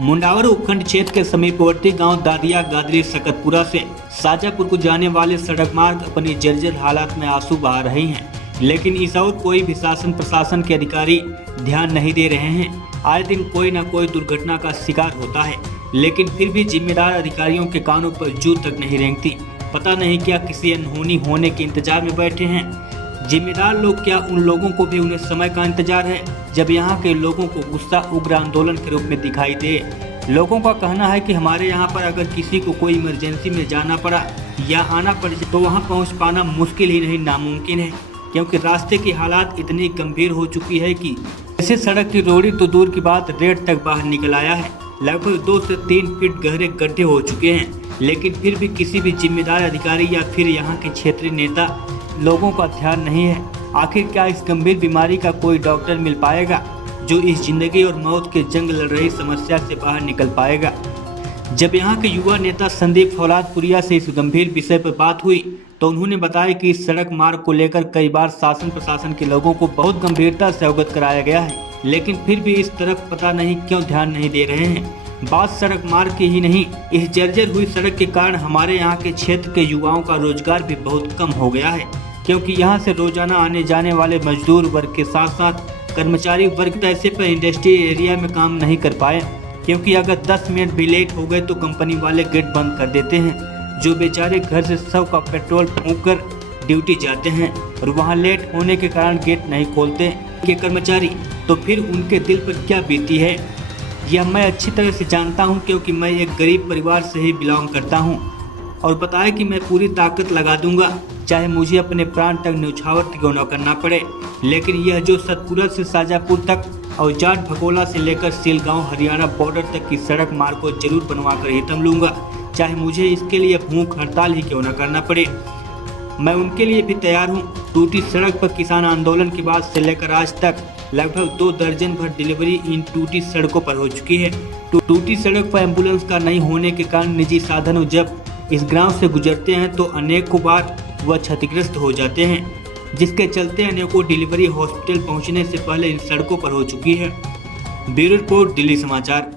मुंडावर उपखंड क्षेत्र के समीपवर्ती गांव दादिया गादरी सकतपुरा से शाजापुर को जाने वाले सड़क मार्ग अपनी जर्जर हालात में आंसू बहा रहे हैं, लेकिन इस ओर कोई भी शासन प्रशासन के अधिकारी ध्यान नहीं दे रहे हैं। आए दिन कोई न कोई दुर्घटना का शिकार होता है, लेकिन फिर भी जिम्मेदार अधिकारियों के कानों पर जू तक नहीं रेंगती। पता नहीं क्या किसी अनहोनी होने के इंतजार में बैठे हैं जिम्मेदार लोग। क्या उन लोगों को भी उन्हें समय का इंतजार है जब यहाँ के लोगों को गुस्सा उग्र आंदोलन के रूप में दिखाई दे। लोगों का कहना है कि हमारे यहाँ पर अगर किसी को कोई इमरजेंसी में जाना पड़ा या आना पड़े तो वहाँ पहुँच पाना मुश्किल ही नहीं नामुमकिन है, क्योंकि रास्ते की हालात इतनी गंभीर हो चुकी है कि ऐसे सड़क की रोड़ी तो दूर की बात रेत तक बाहर निकल आया है। लगभग 2 से 3 फीट गहरे गड्ढे हो चुके हैं, लेकिन फिर भी किसी भी जिम्मेदार अधिकारी या फिर यहाँ के क्षेत्रीय नेता लोगों का ध्यान नहीं है। आखिर क्या इस गंभीर बीमारी का कोई डॉक्टर मिल पाएगा जो इस जिंदगी और मौत के जंग लड़ रही समस्या से बाहर निकल पाएगा। जब यहाँ के युवा नेता संदीप फौलादपुरिया से इस गंभीर विषय पर बात हुई तो उन्होंने बताया कि इस सड़क मार्ग को लेकर कई बार शासन प्रशासन के लोगों को बहुत गंभीरता से अवगत कराया गया है, लेकिन फिर भी इस तरफ पता नहीं क्यों ध्यान नहीं दे रहे हैं। बात सड़क मार्ग की ही नहीं, इस जर्जर हुई सड़क के कारण हमारे यहाँ के क्षेत्र के युवाओं का रोजगार भी बहुत कम हो गया है, क्योंकि यहाँ से रोजाना आने जाने वाले मजदूर वर्ग के साथ साथ कर्मचारी वर्ग ऐसे पर इंडस्ट्रियल एरिया में काम नहीं कर पाए, क्योंकि अगर 10 मिनट भी लेट हो गए तो कंपनी वाले गेट बंद कर देते हैं। जो बेचारे घर से 100 का पेट्रोल फूंक कर ड्यूटी जाते हैं और वहाँ लेट होने के कारण गेट नहीं खोलते के कर्मचारी, तो फिर उनके दिल पर क्या बीती है यह मैं अच्छी तरह से जानता हूँ, क्योंकि मैं एक गरीब परिवार से ही बिलोंग करता हूँ। और बताया कि मैं पूरी ताकत लगा दूंगा, चाहे मुझे अपने प्राण तक न्यौछावर क्यों न करना पड़े, लेकिन यह जो सतपुरा से शाजापुर तक और जाट भगोला से लेकर सीलगांव हरियाणा बॉर्डर तक की सड़क मार्ग को जरूर बनवा कर ही दम लूँगा, चाहे मुझे इसके लिए भूख हड़ताल ही क्यों न करना पड़े। मैं उनके लिए भी तैयार हूँ। टूटी सड़क पर किसान आंदोलन के बाद से लेकर आज तक लगभग 2 दर्जन भर डिलीवरी इन टूटी सड़कों पर हो चुकी है। टूटी सड़क पर एम्बुलेंस का नहीं होने के कारण निजी साधनों जब इस ग्राम से गुजरते हैं तो अनेकों बार वह क्षतिग्रस्त हो जाते हैं, जिसके चलते अनेकों डिलीवरी हॉस्पिटल पहुंचने से पहले इन सड़कों पर हो चुकी है। ब्यूरो रिपोर्ट, दिल्ली समाचार।